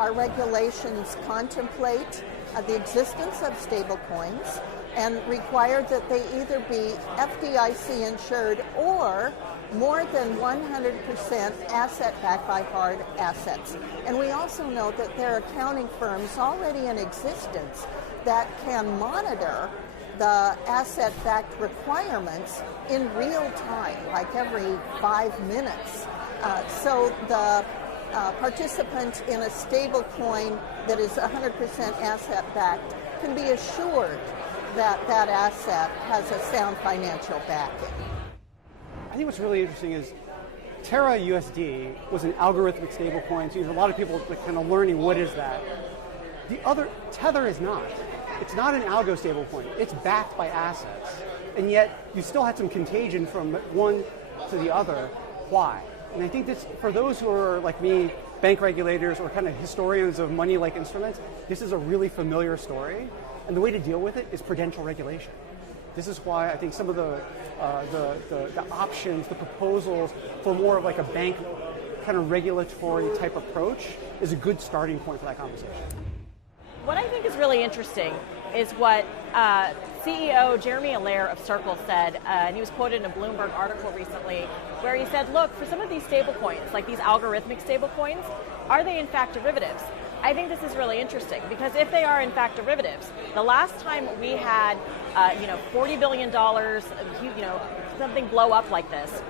our regulations contemplate the existence of stablecoins and require that they either be FDIC insured or more than 100% asset-backed by hard assets. And we also know that there are accounting firms already in existence that can monitor the asset-backed requirements in real time, like every 5 minutes. So the participant in a stable coin that is 100% asset-backed can be assured that that asset has a sound financial backing. I think what's really interesting is Terra USD was an algorithmic stablecoin, so there's a lot of people kind of learning what is that. The other, Tether is not. It's not an algo stablecoin. It's backed by assets. And yet you still had some contagion from one to the other. Why? And I think this, for those who are like me, bank regulators or kind of historians of money-like instruments, this is a really familiar story. And the way to deal with it is prudential regulation. This is why I think some of the options, the proposals for more of like a bank kind of regulatory type approach is a good starting point for that conversation. What I think is really interesting is what CEO Jeremy Allaire of Circle said, and he was quoted in a Bloomberg article recently, where he said, look, for some of these stablecoins, like these algorithmic stablecoins, are they in fact derivatives? I think this is really interesting because if they are in fact derivatives, the last time we had, $40 billion, something blow up like this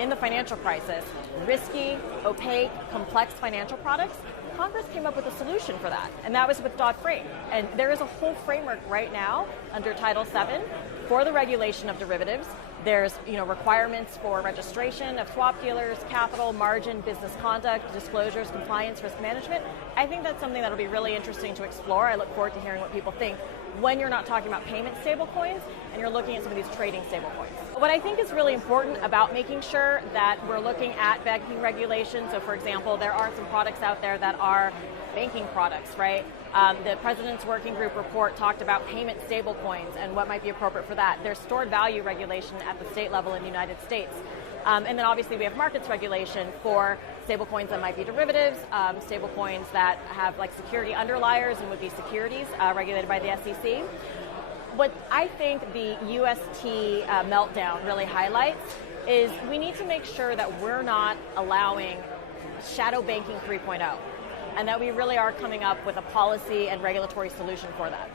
in the financial crisis, risky, opaque, complex financial products, Congress came up with a solution for that, and that was with Dodd-Frank. And there is a whole framework right now under Title VII for the regulation of derivatives. There's requirements for registration of swap dealers, capital, margin, business conduct, disclosures, compliance, risk management. I think that's something that'll be really interesting to explore. I look forward to hearing what people think when you're not talking about payment stablecoins and you're looking at some of these trading stablecoins. What I think is really important about making sure that we're looking at banking regulation, so for example, there are some products out there that are banking products, right? The President's Working Group report talked about payment stablecoins and what might be appropriate for that. There's stored value regulation at the state level in the United States. And then obviously we have markets regulation for stablecoins that might be derivatives, stablecoins that have like security underliers and would be securities regulated by the SEC. What I think the UST meltdown really highlights is we need to make sure that we're not allowing shadow banking 3.0, and that we really are coming up with a policy and regulatory solution for that.